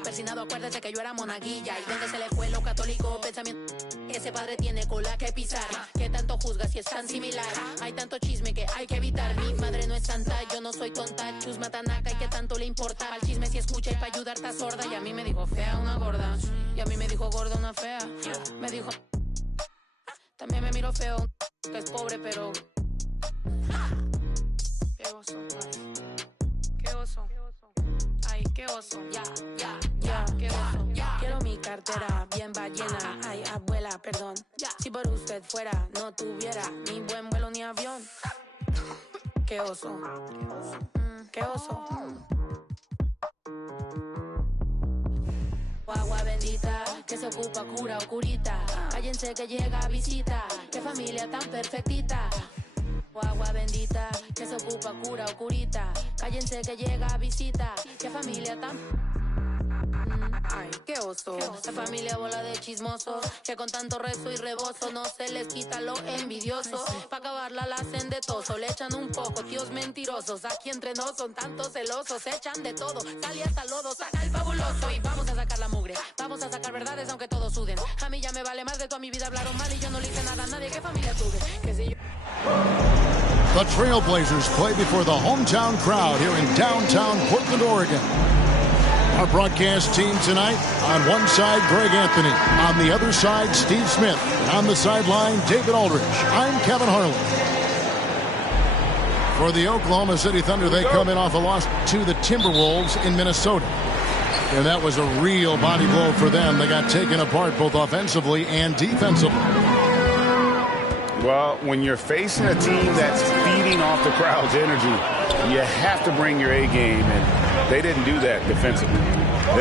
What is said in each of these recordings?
persinado, acuérdese que yo era monaguilla. Y donde se le fue lo católico, pensamiento. Ese padre tiene cola que pisar. Que tanto juzga si es tan similar. Hay tanto chisme que hay que evitar. Mi madre no es santa, yo no soy tonta. Chusma tanaca y que tanto le importa. Al chisme si escucha y para ayudar está sorda. Y a mí me dijo fea una gorda. Y a mí me dijo gorda una fea. Me dijo. También me miro feo, que es pobre, pero. Qué oso. Qué oso. Ay, qué oso. Ya, qué oso. Quiero mi cartera bien ballena. Ay, abuela, perdón. Si por usted fuera, no tuviera ni buen vuelo ni avión. Qué oso. Qué oso. Agua bendita, que se ocupa cura o curita. Cállense que llega visita, qué familia tan perfectita. Agua bendita, que se ocupa cura o curita. Cállense que llega visita, qué familia tan... Ay, qué oso. La familia bola de chismosos, que con tanto rezo y rebozo no se les quita lo envidioso. Pa' acabarla la hacen de toso, le echan un poco, tíos mentirosos. Aquí entre nos son tantos celosos, echan de todo, sale hasta lodo, saca el fabuloso. Y vamos a sacar la mugre, vamos a sacar verdades aunque todos suden. A mí ya me vale más de toda mi vida, hablaron mal y yo no le hice nada a nadie. ¿Qué familia tuve? Que si yo... The Trailblazers play before the hometown crowd here in downtown Portland, Oregon. Our broadcast team tonight, on one side, Greg Anthony. On the other side, Steve Smith. And on the sideline, David Aldridge. I'm Kevin Harlan. For the Oklahoma City Thunder, they come in off a loss to the Timberwolves in Minnesota. And that was a real body blow for them. They got taken apart both offensively and defensively. Well, when you're facing a team that's feeding off the crowd's energy, you have to bring your A game, and they didn't do that defensively.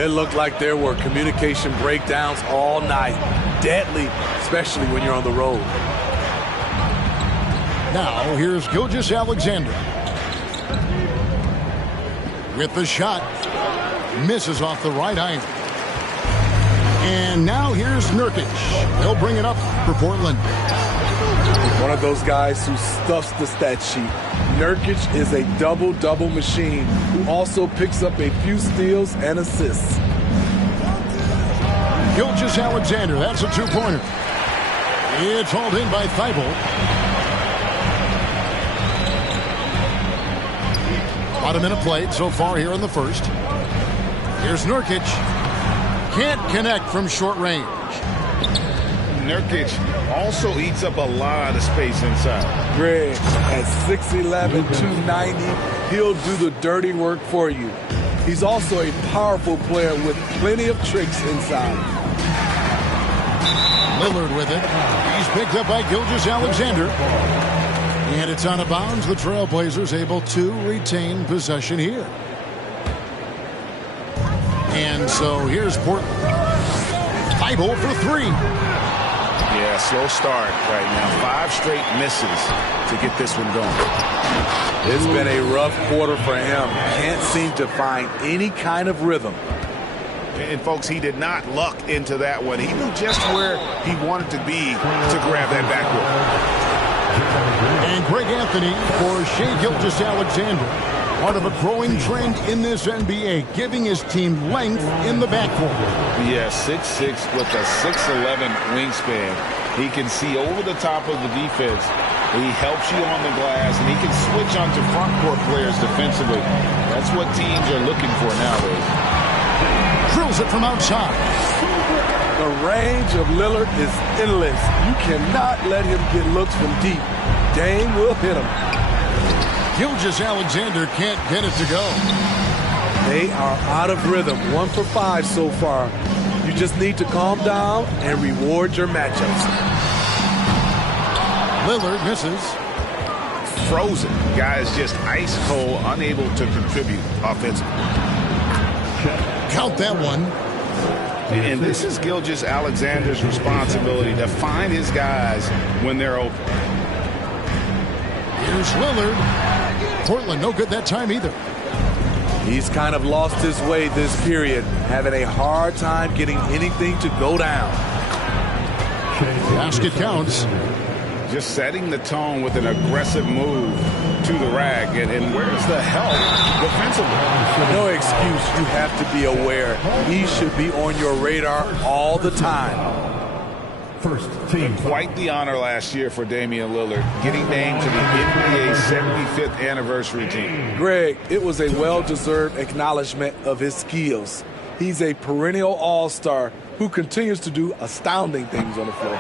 It looked like there were communication breakdowns all night. Deadly, especially when you're on the road. Now, here's Gilgeous-Alexander. With the shot. Misses off the right iron. And now here's Nurkic. They'll bring it up for Portland. One of those guys who stuffs the stat sheet. Nurkic is a double-double machine who also picks up a few steals and assists. Gilgeous-Alexander, that's a two-pointer. It's hauled in by Thibault. About a minute played so far here in the first. Here's Nurkic. Can't connect from short range. Nurkic also eats up a lot of space inside. Greg, at 6'11", 290, he'll do the dirty work for you. He's also a powerful player with plenty of tricks inside. Lillard with it. He's picked up by Gilgeous-Alexander. And it's out of bounds. The Trailblazers able to retain possession here. And so here's Portland. Thibault for three. Yeah, slow start right now. 5 straight misses to get this one going. It's been a rough quarter for him. Can't seem to find any kind of rhythm. And, folks, he did not luck into that one. He knew just where he wanted to be to grab that backboard. And Greg Anthony for Shai Gilgeous-Alexander. Part of a growing trend in this NBA, giving his team length in the backcourt. Yeah, 6'6" with a 6'11" wingspan. He can see over the top of the defense. He helps you on the glass, and he can switch onto front court players defensively. That's what teams are looking for nowadays. Drills it from outside. The range of Lillard is endless. You cannot let him get looks from deep. Dame will hit him. Gilgeous-Alexander can't get it to go. They are out of rhythm. 1 for 5 so far. You just need to calm down and reward your matchups. Lillard misses. Frozen. Guys just ice cold, unable to contribute offensively. Count that one. And this is Gilgeous-Alexander's responsibility to find his guys when they're open. Here's Lillard. Portland no good that time either. He's kind of lost his way this period, having a hard time getting anything to go down. Basket counts. Just setting the tone with an aggressive move to the rack. And where's the help defensively? No excuse. You have to be aware. He should be on your radar all the time. First team. Quite the honor last year for Damian Lillard, getting named to the NBA 75th anniversary team. Greg, it was a well-deserved acknowledgement of his skills. He's a perennial all-star who continues to do astounding things on the floor.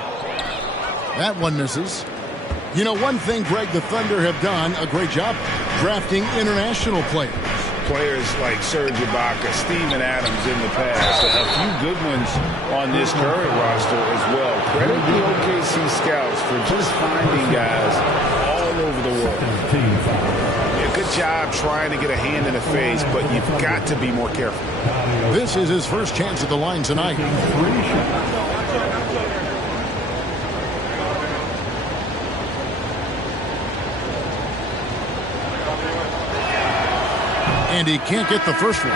That one misses. You know, one thing, Greg, the Thunder have done a great job drafting international players. Players like Serge Ibaka, Steven Adams in the past, a few good ones on this current roster as well. Credit the OKC scouts for just finding guys all over the world. Yeah, good job trying to get a hand in the face, but you've got to be more careful. This is his first chance at the line tonight. And he can't get the first one.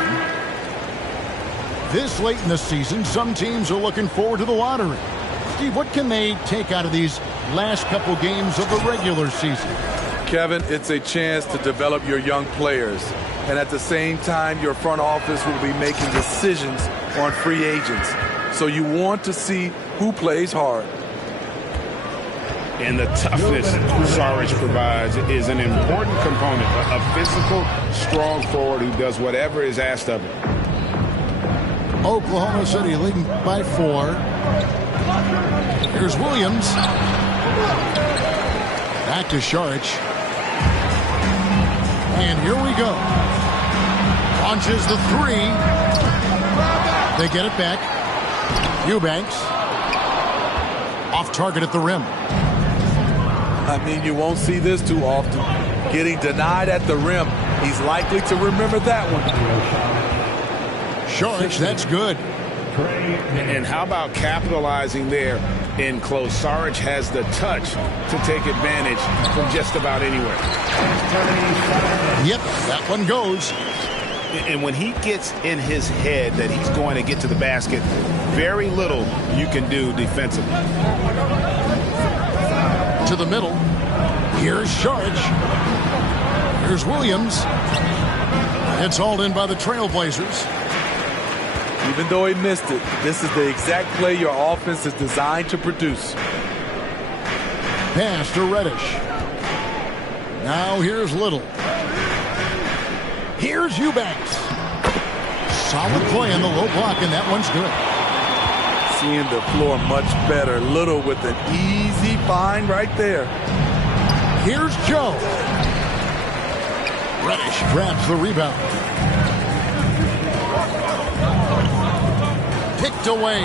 This late in the season, some teams are looking forward to the lottery. Steve, what can they take out of these last couple games of the regular season? Kevin, it's a chance to develop your young players. And at the same time, your front office will be making decisions on free agents. So you want to see who plays hard. And the toughness Saric provides is an important component. A physical, strong forward who does whatever is asked of him. Oklahoma City leading by 4. Here's Williams. Back to Saric. And here we go. Launches the 3. They get it back. Eubanks. Off target at the rim. I mean, you won't see this too often. Getting denied at the rim. He's likely to remember that one. Saric, that's good. And how about capitalizing there in close? Saric has the touch to take advantage from just about anywhere. Yep, that one goes. And when he gets in his head that he's going to get to the basket, very little you can do defensively. To the middle. Here's Saric. Here's Williams. It's hauled in by the Trailblazers. Even though he missed it, this is the exact play your offense is designed to produce. Pass to Reddish. Now here's Little. Here's Eubanks. Solid play on the low block, and that one's good. Seeing the floor much better. Little with an easy find right there. Here's Joe. Reddish grabs the rebound. Picked away.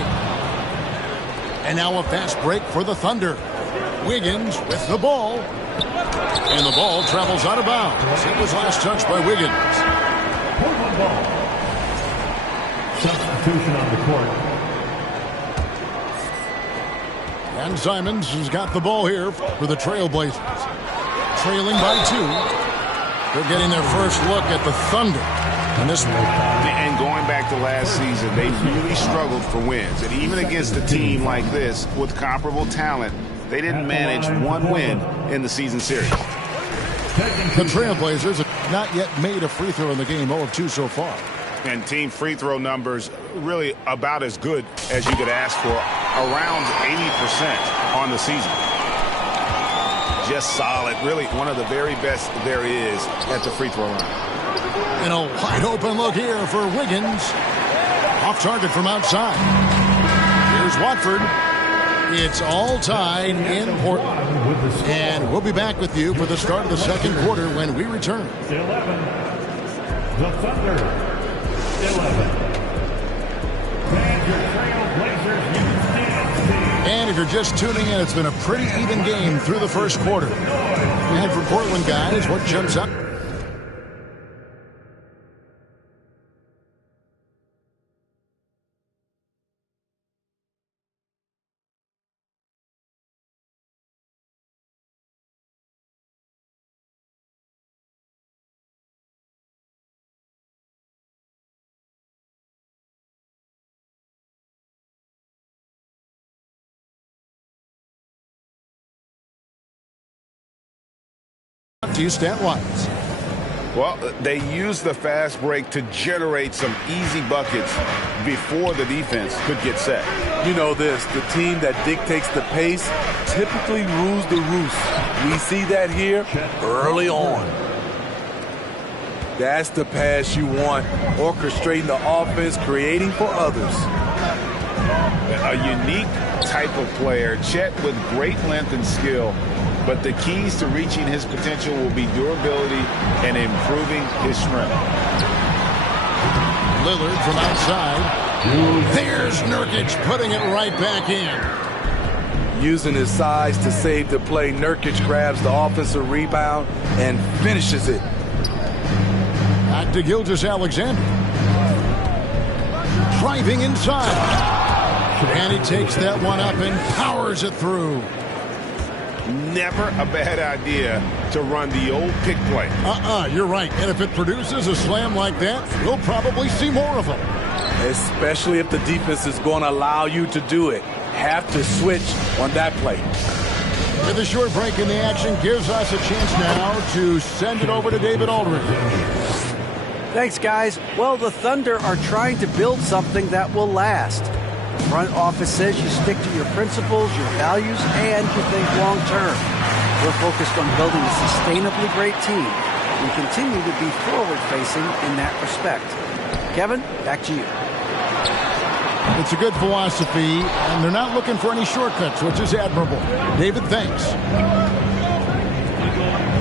And now a fast break for the Thunder. Wiggins with the ball. And the ball travels out of bounds. It was last touched by Wiggins. Substitution on the court. And Simons has got the ball here for the Trailblazers. Trailing by 2. They're getting their first look at the Thunder in this one. And going back to last season, they really struggled for wins. And even against a team like this with comparable talent, they didn't manage one win in the season series. The Trailblazers have not yet made a free throw in the game, 0 of 2 so far. And team free throw numbers really about as good as you could ask for, around 80% on the season. Just solid, really one of the very best there is at the free throw line. And a wide open look here for Wiggins. Off target from outside. Here's Watford. It's all tied in Portland. And we'll be back with you for the start of the second quarter when we return. 11. The Thunder. 11. And if you're just tuning in, it's been a pretty even game through the first quarter. And for Portland guys, what jumps up? to you stat-wise? Well, they used the fast break to generate some easy buckets before the defense could get set. You know this, the team that dictates the pace typically rules the roost. We see that here early on. That's the pass you want, orchestrating the offense, creating for others. A unique type of player, Chet with great length and skill, but the keys to reaching his potential will be durability and improving his strength. Lillard from outside. There's Nurkic putting it right back in. Using his size to save the play, Nurkic grabs the offensive rebound and finishes it. Back to Gilgeous-Alexander. Driving inside. And he takes that one up and powers it through. Never a bad idea to run the old pick play. You're right. And if it produces a slam like that, we'll probably see more of them. Especially if the defense is going to allow you to do it. Have to switch on that play. With a short break in the action gives us a chance now to send it over to David Aldridge. Thanks, guys. Well, the Thunder are trying to build something that will last. The front office says you stick to your principles, your values, and you think long term. We're focused on building a sustainably great team and continue to be forward-facing in that respect. Kevin, back to you. It's a good philosophy, and they're not looking for any shortcuts, which is admirable. David, thanks.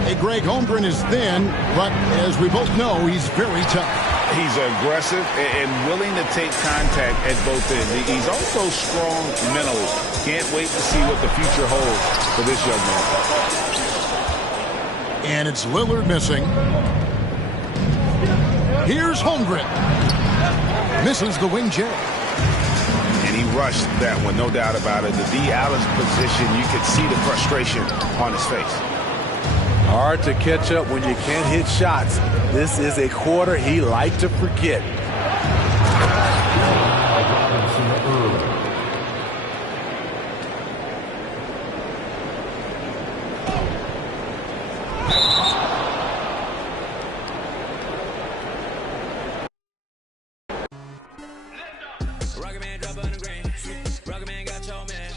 Hey, Greg Holmgren is thin, but as we both know, he's very tough. He's aggressive and willing to take contact at both ends. He's also strong mentally. Can't wait to see what the future holds for this young man. And it's Lillard missing. Here's Holmgren. Misses the wing J. And he rushed that one, no doubt about it. The D. Allen's position, you could see the frustration on his face. Hard to catch up when you can't hit shots. This is a quarter he liked to forget. Rocket Man drop on the green. Rocket Man got your man.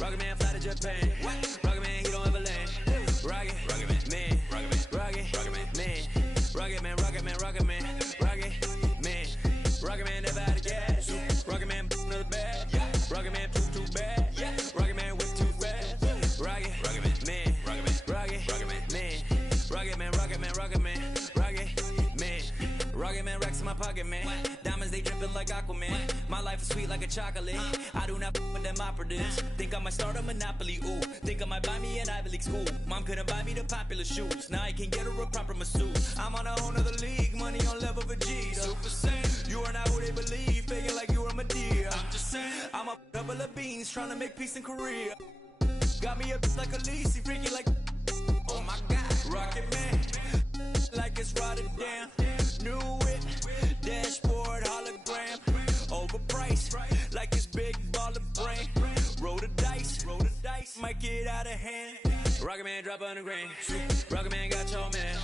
Rocket Man fly to Japan. Rocket Man, he don't ever land. Rocket Man, Rocket Man, Rocket Man, Rocket Man, Rocket Man, Rocket Man, Rocket Man never out of gas. Rocket Man another bad. Rocket Man too bad. Rocket Man whip too fast. Rocket Man, Rocket Man, Rocket Man, Rocket Man, Rocket Man, Rocket Man, Rocket Man racks in my pocket, man. Diamonds they dripping like Aquaman. My life is sweet like a chocolate. I do not with them operatives. Think I might start a monopoly. Ooh, think I might buy me an Ivy League school. Mom couldn't buy me the popular shoes. Now I can get her a proper masseuse. I'm on a whole nother league. Money on level Vegeta. Super Saiyan. You are not who they believe. Faking like you are Medea. I'm just saying. I'm a double of beans trying to make peace in Korea. Got me a like a Lisi, freaky like. Oh my God. Rocket Man. Like it's Rotterdam. New whip. Dashboard hologram. Overpriced. Like it's big baller brain. Roll the dice. Might get out of hand. Rocket Man drop on the green. Rocket Man got your man.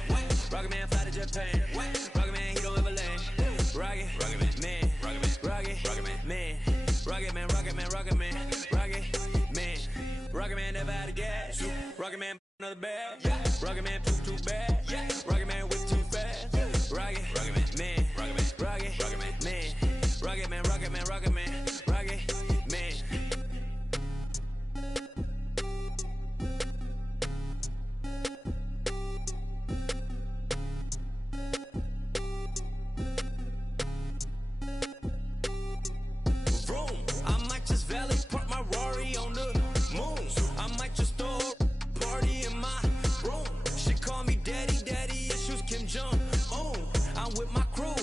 Rocket Man fly to Japan. Rocket Man, he don't ever land. Rocket Man, Rocket Man, Rocket Man, Rocket Man, Rocket Man, Rocket Man, Rocket Man never out of gas. Rocket Man another bad. Rocket Man too bad. Rocket Man whip too fast. Rocket Man, Rocket Man, Rocket Man, Rocket Man, Rocket Man, Rocket Man. I might just valet park my Rari on the moon. I might just throw a party in my room. She call me daddy, issues Kim Jong. Oh, I'm with my crew,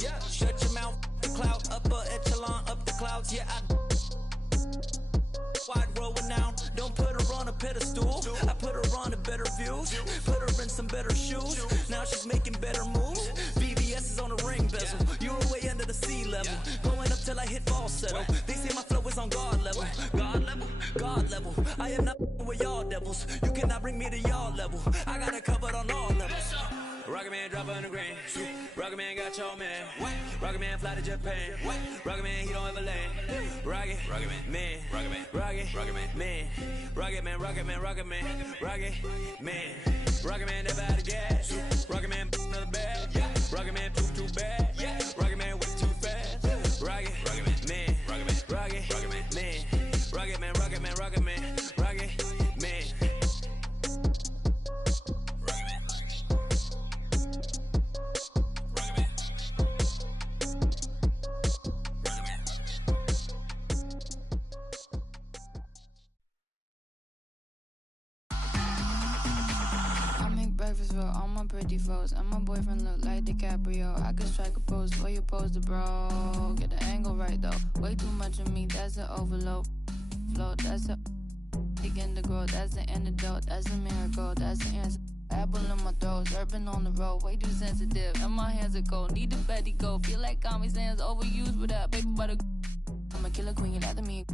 yeah. Shut your mouth, cloud, upper echelon, up the clouds, yeah. Wide rolling down, don't put her on a pedestal. I put her on a better views, put her in some better shoes. Now she's making better moves. VVS is on the ring bezel. You're way under the sea level, going up till I hit falsetto. They say my flow is on God level. God level, God level. I am not with y'all devils. You cannot bring me to y'all level. I got it covered on all levels. Rocket Man drop on the grain. Rocket Man got your man. Rocket Man fly to Japan. Rocket Man, he don't ever land. Rocket Man, Rocket Man, Rocket Man, Rocket Man, Rocket Man, Rocket Man, Rocket Man. Rocket Man never out of gas. Rocket Man another bag. Rocket Man too bad. Rocket Man way too fast. Rocket Man, Rocket Man, Rocket Man, Rocket Man, Rocket Man, Rocket Man, Rocket Man. Breakfast for all my pretty foes, and my boyfriend look like DiCaprio. I could strike a pose for your poster, bro. Get the angle right though. Way too much of me, that's an overload. Flow, that's a begin to grow. That's the antidote. That's a miracle. That's the answer. Apple in my throat, surfing on the road. Way too sensitive, and my hands are cold. Need the Betty go. Feel like Comic Sans overused with that paper butter. I'm a killer queen, you're after me.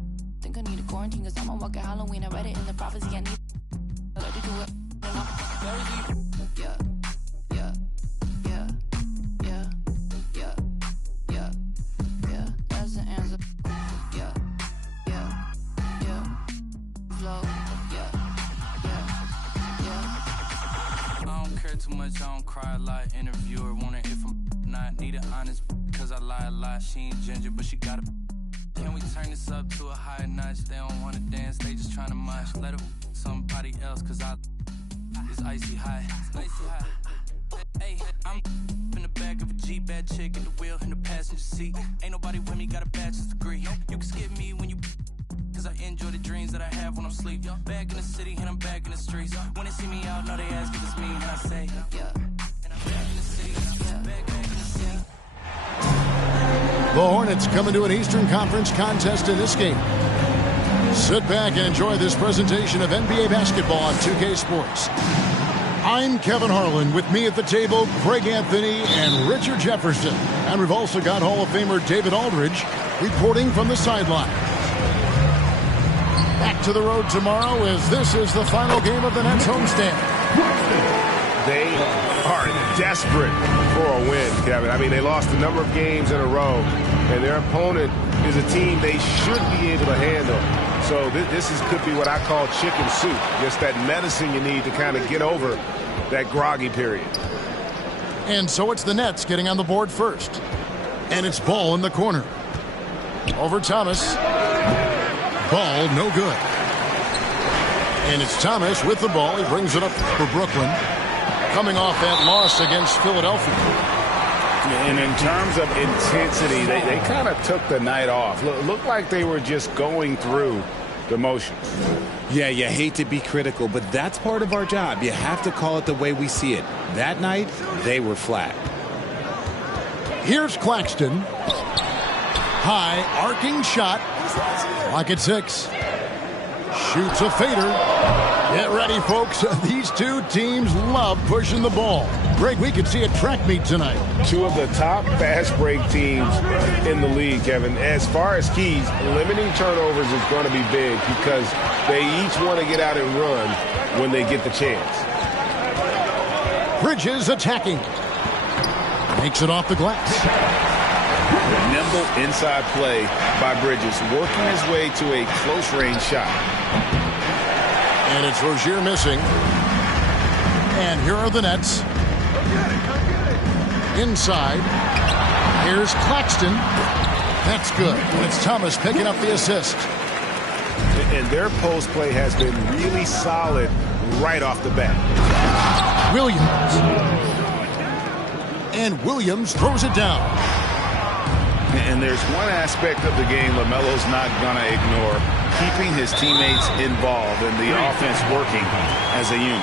Think I need a quarantine, cause I'm a walking Halloween. I read it in the prophecy. I need I like to do it. Yeah, yeah, yeah, yeah, yeah, yeah, yeah, that's the answer. Yeah, yeah, yeah, flow, yeah, yeah, yeah. I don't care too much, I don't cry a lot. Interviewer wanna hear from not need it honest, cause I lie a lot. She ain't ginger, but she got a. Can we turn this up to a higher notch? They don't wanna dance, they just tryna mosh. Let her somebody else, cause it's icy high. Hey, I'm in the back of a Jeep, bad chick at the wheel in the passenger seat. Ain't nobody with me, got a bachelor's degree. You can skip me when you, cause I enjoy the dreams that I have when I'm asleep. Back in the city and I'm back in the streets. When they see me out, know they ask if it's me, and I say, yeah. And I'm back in the city, back in the city. The Hornets coming to an Eastern Conference contest in this game. Sit back and enjoy this presentation of NBA basketball on 2K Sports. I'm Kevin Harlan. With me at the table, Greg Anthony and Richard Jefferson. And we've also got Hall of Famer David Aldridge reporting from the sideline. Back to the road tomorrow as this is the final game of the Nets homestand. They are desperate for a win, Kevin. I mean, they lost a number of games in a row, and their opponent is a team they should be able to handle. So this could be what I call chicken soup, just that medicine you need to kind of get over that groggy period. And so it's the Nets getting on the board first. And it's Ball in the corner. Over Thomas. Ball no good. And it's Thomas with the ball. He brings it up for Brooklyn. Coming off that loss against Philadelphia. And in terms of intensity, they kind of took the night off. Looked like they were just going through the motions. Yeah, you hate to be critical, but that's part of our job. You have to call it the way we see it. That night, they were flat. Here's Claxton. High, arcing shot. Clock at 6. Shoots a fader. Get ready, folks. These two teams love pushing the ball. Greg, we could see a track meet tonight. Two of the top fast break teams in the league, Kevin. As far as keys, limiting turnovers is going to be big because they each want to get out and run when they get the chance. Bridges attacking. Makes it off the glass. Nimble inside play by Bridges, working his way to a close-range shot. And it's Rozier missing. And here are the Nets. Inside. Here's Claxton. That's good. And it's Thomas picking up the assist. And their post play has been really solid right off the bat. Williams. And Williams throws it down. And there's one aspect of the game LaMelo's not going to ignore, keeping his teammates involved and the offense working as a unit.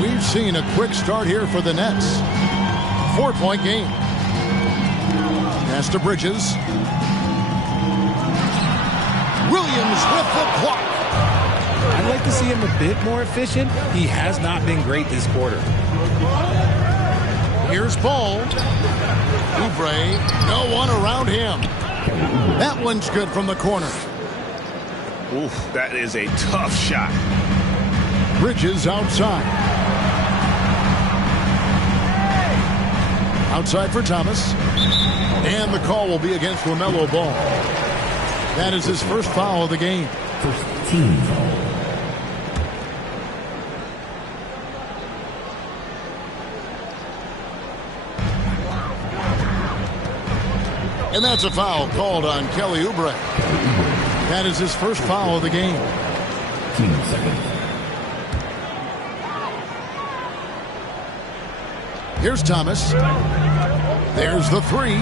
We've seen a quick start here for the Nets. 4-point game. Pass to Bridges. Williams with the block. And like to see him a bit more efficient. He has not been great this quarter. Here's Ball. Oubre, no one around him. That one's good from the corner. Oof, that is a tough shot. Bridges outside. Outside for Thomas. And the call will be against LaMelo Ball. That is his first foul of the game. First team foul. And that's a foul called on Kelly Oubre. That is his first foul of the game. 15 seconds. Here's Thomas. There's the three.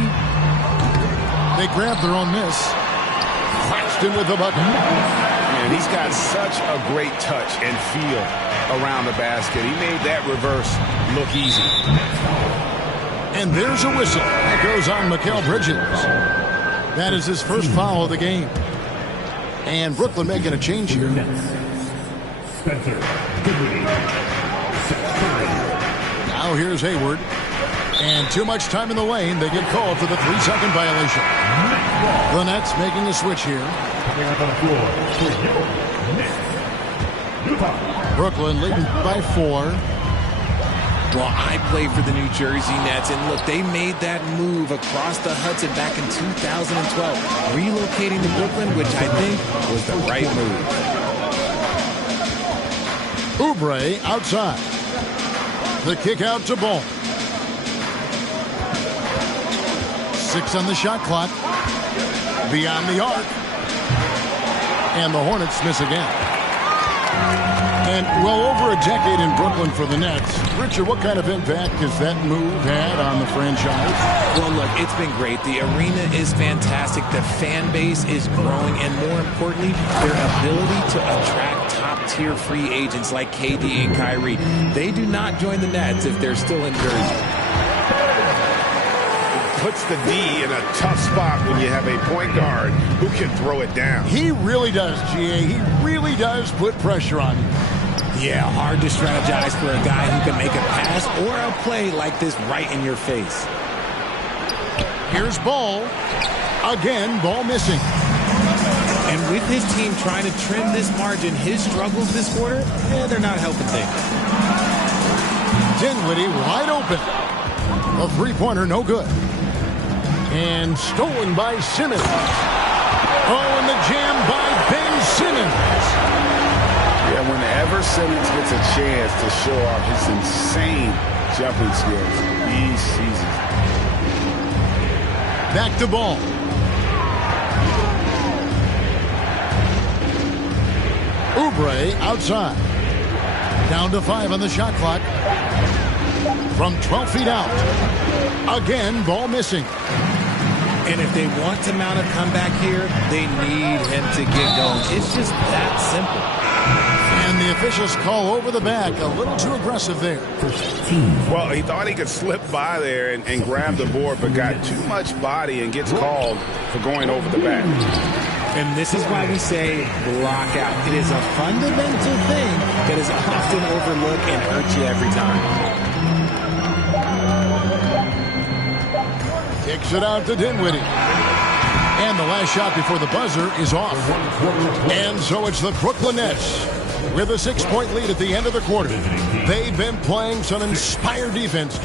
They grab their own miss. Claxton with the bucket. And he's got such a great touch and feel around the basket. He made that reverse look easy. And there's a whistle. That goes on Mikal Bridges. That is his first foul of the game. And Brooklyn making a change here. Spencer Dinwiddie. Now here's Hayward. And too much time in the lane. They get called for the 3-second violation. The Nets making a switch here. Coming up on the floor for your Nets. Utah. Brooklyn leading by 4. Well, I play for the New Jersey Nets, and look, they made that move across the Hudson back in 2012, relocating to Brooklyn, which I think was the right move. Oubre outside. The kick out to Ball. 6 on the shot clock. Beyond the arc. And the Hornets miss again. And well over a decade in Brooklyn for the Nets. Richard, what kind of impact has that move had on the franchise? Well, look, it's been great. The arena is fantastic. The fan base is growing. And more importantly, their ability to attract top-tier free agents like KD and Kyrie. They do not join the Nets if they're still in Jersey. Puts the D in a tough spot when you have a point guard who can throw it down. He really does, GA. He really does put pressure on you. Yeah, hard to strategize for a guy who can make a pass or a play like this right in your face. Here's Ball. Again, Ball missing. And with his team trying to trim this margin, his struggles this quarter, they're not helping things. Dinwiddie wide open. A three-pointer, no good. And stolen by Simmons. Oh, and the jam by Ben Simmons. Yeah, whenever Simmons gets a chance to show off his insane jumping skills, he seizes. Back to Ball. Oubre outside. Down to 5 on the shot clock. From 12 feet out. Again, Ball missing. And if they want to mount a comeback here, they need him to get going. It's just that simple. And the officials call over the back. A little too aggressive there. Well, he thought he could slip by there and grab the board, but got too much body and gets called for going over the back. And this is why we say block out. It is a fundamental thing that is often overlooked and hurts you every time. Kicks it out to Dinwiddie. And the last shot before the buzzer is off. And so it's the Brooklyn Nets with a 6-point lead at the end of the quarter. They've been playing some inspired defense.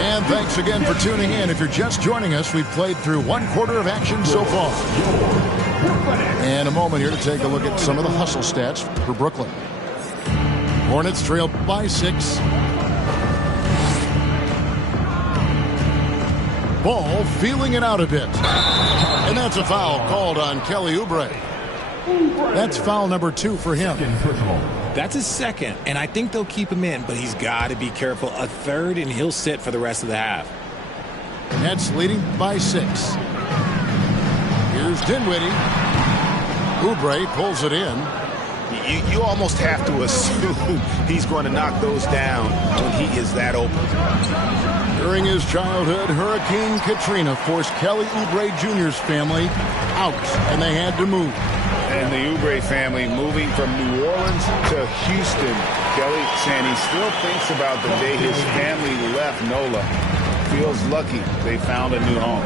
And thanks again for tuning in. If you're just joining us, we've played through 1 quarter of action so far. And a moment here to take a look at some of the hustle stats for Brooklyn. Hornets trailed by 6. Ball feeling it out a bit. And that's a foul called on Kelly Oubre. That's foul number 2 for him. That's his second, and I think they'll keep him in, but he's got to be careful. A third, and he'll sit for the rest of the half. Nets leading by 6. Here's Dinwiddie. Oubre pulls it in. You almost have to assume he's going to knock those down when he is that open. During his childhood, Hurricane Katrina forced Kelly Oubre Jr.'s family out, and they had to move. And the Oubre family moving from New Orleans to Houston. Kelly saying he still thinks about the day his family left NOLA. Feels lucky they found a new home.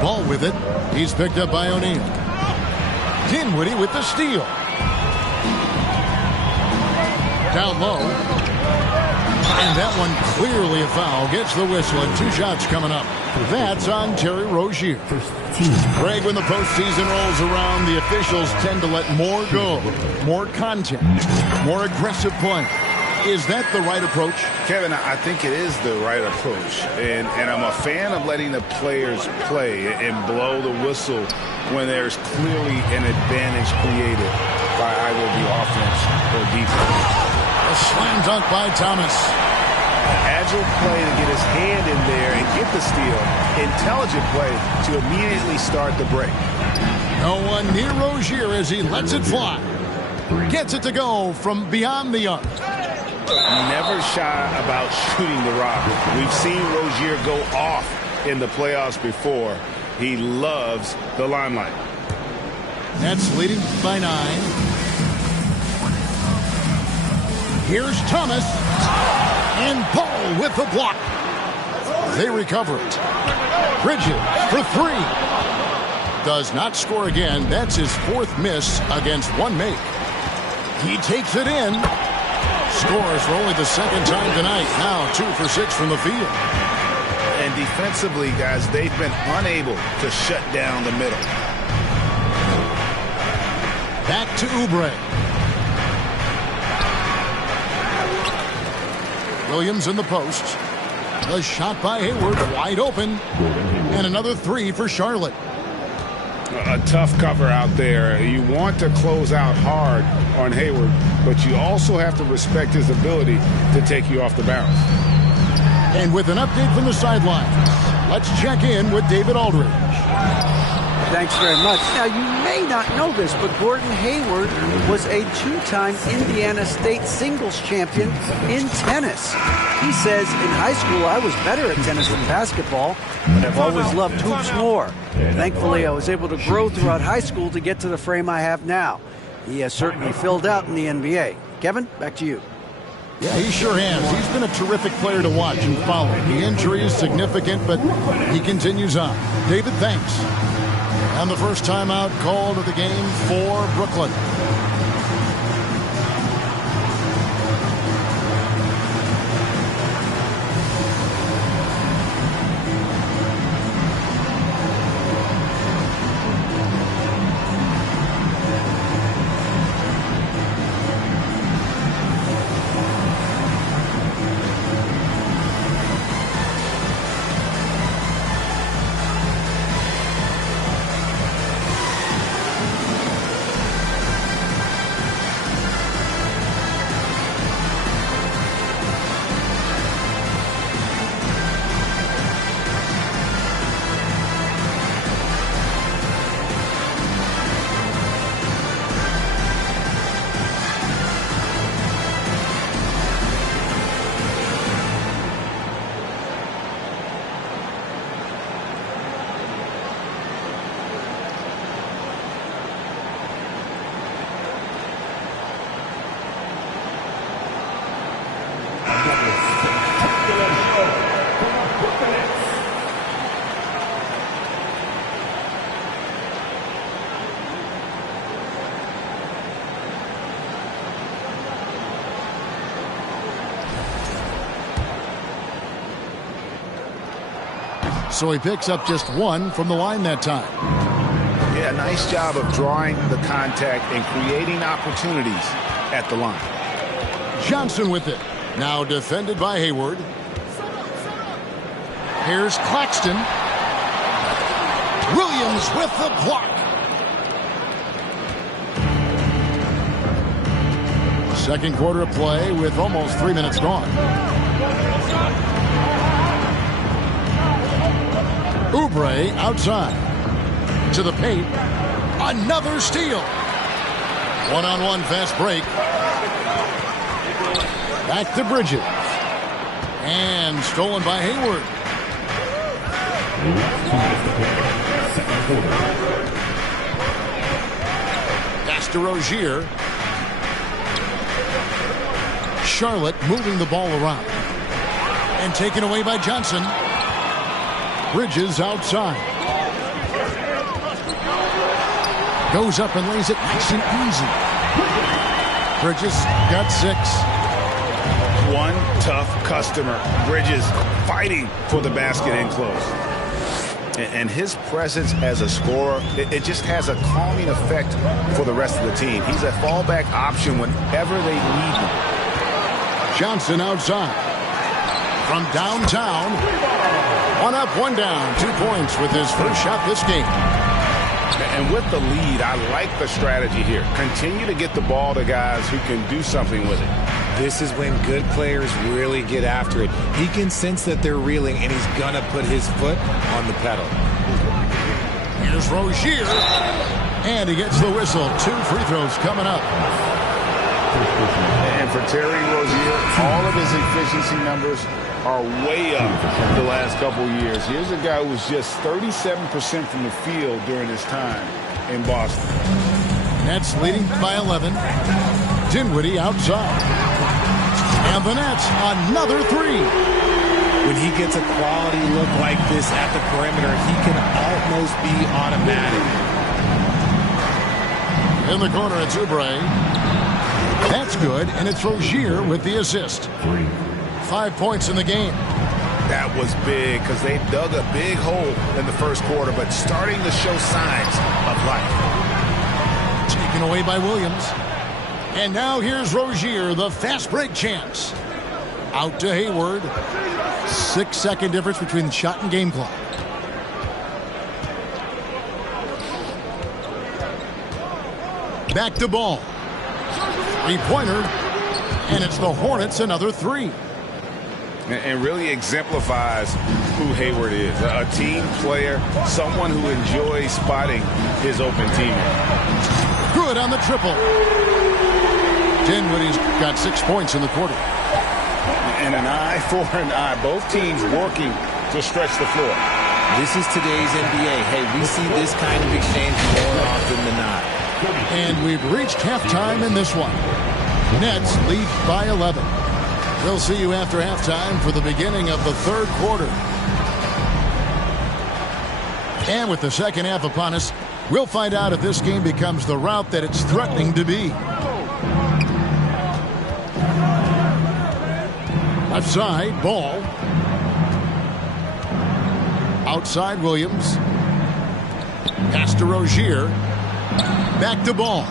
Ball with it. He's picked up by O'Neal. Dinwiddie with the steal. Down low. And that one clearly a foul. Gets the whistle and 2 shots coming up. That's on Terry Rozier. Greg, when the postseason rolls around, the officials tend to let more go. More contact. More aggressive play. Is that the right approach? Kevin, I think it is the right approach. And I'm a fan of letting the players play and blow the whistle when there's clearly an advantage created by either the offense or defense. A slam dunk by Thomas. Agile play to get his hand in there and get the steal. Intelligent play to immediately start the break. No one near Rozier as he lets it fly. Gets it to go from beyond the arc. Never shy about shooting the rock. We've seen Rozier go off in the playoffs before. He loves the limelight. Nets leading by 9. Here's Thomas. And Ball with the block. They recover it. Bridges for 3. Does not score again. That's his 4th miss against 1 make. He takes it in. Scores for only the 2nd time tonight. Now 2 for 6 from the field. And defensively, guys, they've been unable to shut down the middle. Back to Oubre. Williams in the post. The shot by Hayward wide open. And another 3 for Charlotte. A tough cover out there. You want to close out hard on Hayward, but you also have to respect his ability to take you off the bounce. And with an update from the sideline, let's check in with David Aldridge. Thanks very much. Now, you may not know this, but Gordon Hayward was a 2-time Indiana State singles champion in tennis. He says, in high school, I was better at tennis than basketball, but I've always loved hoops more. Thankfully, I was able to grow throughout high school to get to the frame I have now. He has certainly filled out in the NBA. Kevin, back to you. Yeah, he sure has. He's been a terrific player to watch and follow. The injury is significant, but he continues on. David, thanks. And the first timeout called of the game for Brooklyn. So he picks up just 1 from the line that time. Yeah, nice job of drawing the contact and creating opportunities at the line. Johnson with it. Now defended by Hayward. Here's Claxton. Williams with the block. Second quarter of play with almost 3 minutes gone. Oubre outside. To the paint. Another steal. One-on-one fast break. Back to Bridges. And stolen by Hayward. Pass to Rozier. Charlotte moving the ball around. And taken away by Johnson. Bridges outside. Goes up and lays it nice and easy. Bridges got 6. One tough customer. Bridges fighting for the basket in close. And his presence as a scorer, it just has a calming effect for the rest of the team. He's a fallback option whenever they need him. Johnson outside. From downtown. 1 up, 1 down. 2 points with his first shot this game. And with the lead, I like the strategy here. Continue to get the ball to guys who can do something with it. This is when good players really get after it. He can sense that they're reeling, and he's going to put his foot on the pedal. Here's Rozier. And he gets the whistle. 2 free throws coming up. And for Terry Rozier, all of his efficiency numbers are way up the last couple years. Here's a guy who was just 37% from the field during his time in Boston. Nets leading by 11. Dinwiddie outside. And the Nets, another 3. When he gets a quality look like this at the perimeter, he can almost be automatic. In the corner, it's Oubre. That's good, and it's Rozier with the assist. 5 points in the game. That was big because they dug a big hole in the first quarter, but starting to show signs of life. Taken away by Williams. And now here's Rozier, the fast break chance. Out to Hayward. 6-second difference between the shot and game clock. Back to Ball. 3-pointer. And it's the Hornets, another 3. And really exemplifies who Hayward is. A team player, someone who enjoys spotting his open teammate. Good on the triple. Dinwiddie's got 6 points in the quarter. And an eye for an eye. Both teams working to stretch the floor. This is today's NBA. Hey, we see this kind of exchange more often than not. And we've reached halftime in this one. Nets lead by 11. We'll see you after halftime for the beginning of the third quarter. And with the second half upon us, we'll find out if this game becomes the route that it's threatening to be. Left side, Ball. Outside, Williams. Pass to Rozier. Back to Ball.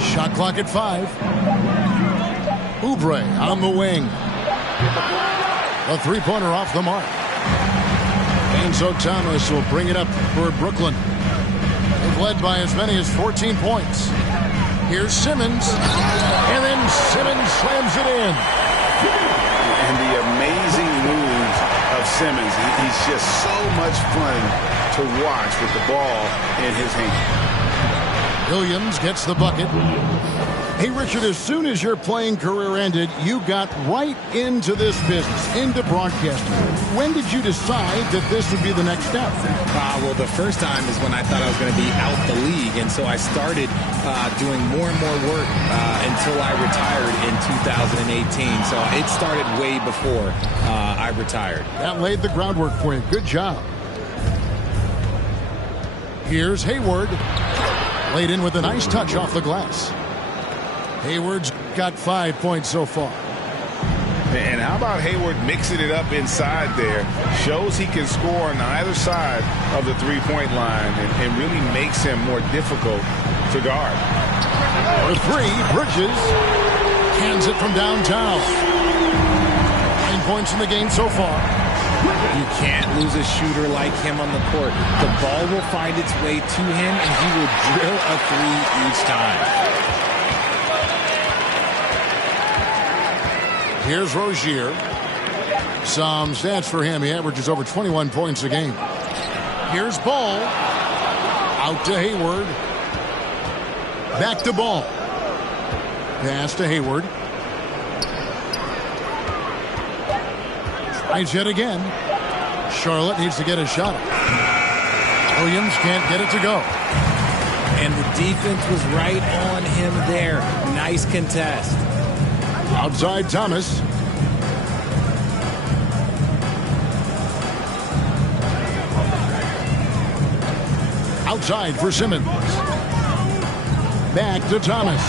Shot clock at 5. Oubre on the wing. A 3-pointer off the mark. Enzo Thomas will bring it up for Brooklyn. They've led by as many as 14 points. Here's Simmons. And then Simmons slams it in. And the amazing moves of Simmons. He's just so much fun to watch with the ball in his hand. Williams gets the bucket. Hey, Richard, as soon as your playing career ended, you got right into this business, into broadcasting. When did you decide that this would be the next step? Well, the first time is when I thought I was going to be out the league, and so I started doing more and more work until I retired in 2018. So it started way before I retired. That laid the groundwork for you. Good job. Here's Hayward. Laid in with a nice touch off the glass. Hayward's got 5 points so far. And how about Hayward mixing it up inside there? Shows he can score on either side of the three-point line and really makes him more difficult to guard. For 3, Bridges hands it from downtown. 9 points in the game so far. You can't lose a shooter like him on the court. The ball will find its way to him, and he will drill a 3 each time. Here's Rozier. Some stats for him. He averages over 21 points a game. Here's Ball. Out to Hayward. Back to ball. Pass to Hayward. Tries yet again. Charlotte needs to get a shot. Williams can't get it to go. And the defense was right on him there. Nice contest. Outside Thomas. Outside for Simmons. Back to Thomas.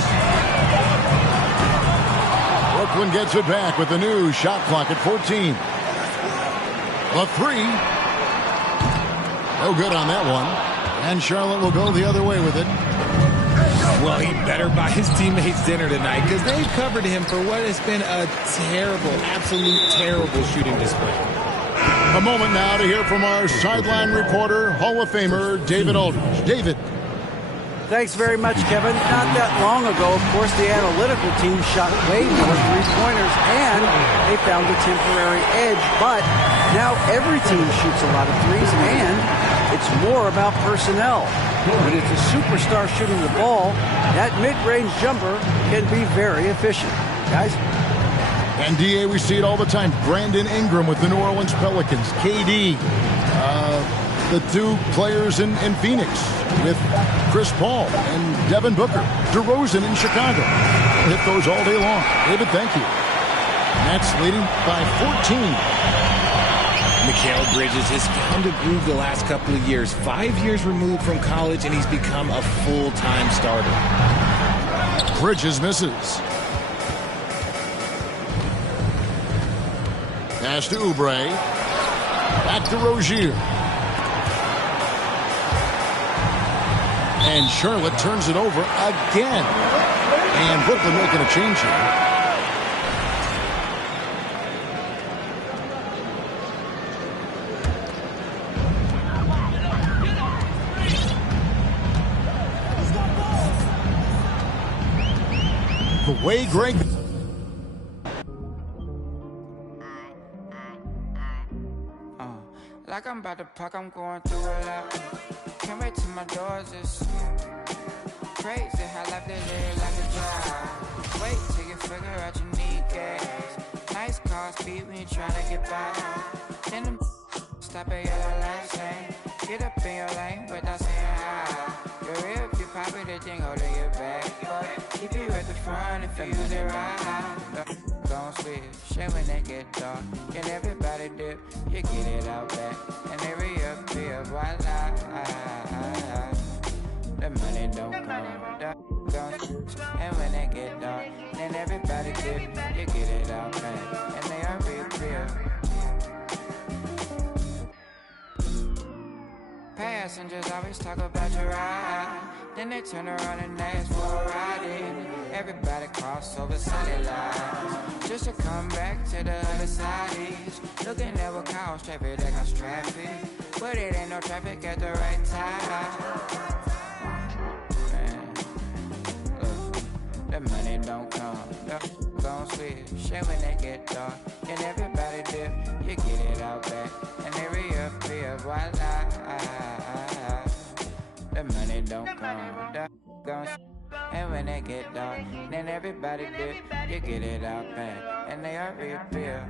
Brooklyn gets it back with the new shot clock at 14. A three. No good on that one. And Charlotte will go the other way with it. Well, he better buy his teammates dinner tonight because they've covered him for what has been a terrible, absolute terrible shooting display. A moment now to hear from our sideline reporter, Hall of Famer David Aldridge. David. Thanks very much, Kevin. Not that long ago, of course, the analytical team shot way more three-pointers, and they found a temporary edge. But now every team shoots a lot of threes, and it's more about personnel. When it's a superstar shooting the ball, that mid-range jumper can be very efficient. Guys? And, D.A., we see it all the time. Brandon Ingram with the New Orleans Pelicans. KD, the two players in Phoenix with Chris Paul and Devin Booker. DeRozan in Chicago. We'll hit those all day long. David, thank you. Nets leading by 14. Mikal Bridges has found a groove the last couple of years. 5 years removed from college, and he's become a full-time starter. Bridges misses. Pass to Oubre. Back to Rozier. And Charlotte turns it over again. And Brooklyn making a change here. The way Greg... Like I'm about to park, I'm going through a lot. Can't wait till my doors is crazy how life they live like a job. Wait till you figure out you need gas. Nice car speed when you trying to get by. Then them stop at your light lane. Get up in your lane without saying hi. Your real if you pop it, the thing hold to your back. But keep you at the front if you use it right. Don't switch, shit when they get dark. Can everybody dip? You get it out back. And they reappear, voila. The money don't come, don't switch. And when they get dark, then everybody dip. You get it out back. And they reappear. Passengers always talk about your ride. Then they turn around and ask for a ride in. Everybody cross over sunny lines just to come back to the other side. Looking at what cause traffic, that cause traffic. But it ain't no traffic at the right time. Man, look, the money don't come, don't switch. Shit when they get dark, and everybody dip. You get it out back, and they reappear, voila. The money don't come, don't switch. And when they get dark, then everybody dip. You get it out back, and they are reappear.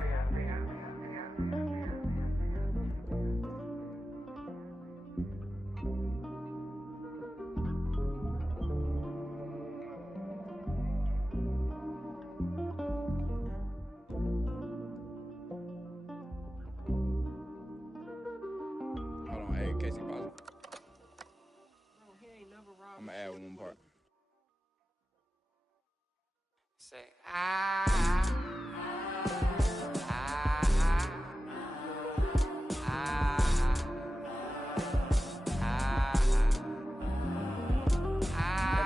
Hold on, hey, Casey, pause. I'm gonna add one part. Say, the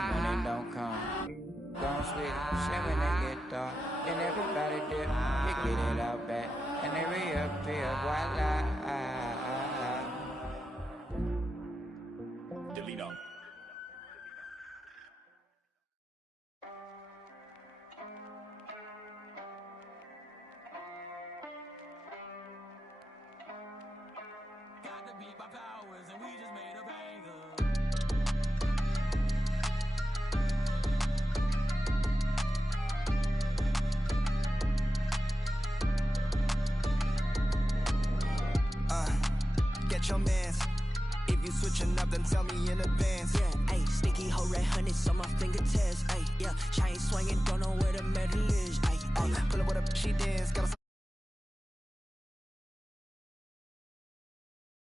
money don't come, don't switch. Shit when they get dark, then everybody dip. You get it out back, and they reappear, voila. Delete all. your mans. If you switching up, then tell me in advance. Yeah, ayy, sticky hoe red hundreds on my fingertips. Ayy, yeah, chain swinging, don't know where the medal is. Ayy, ayy, pull up with a she dance, got a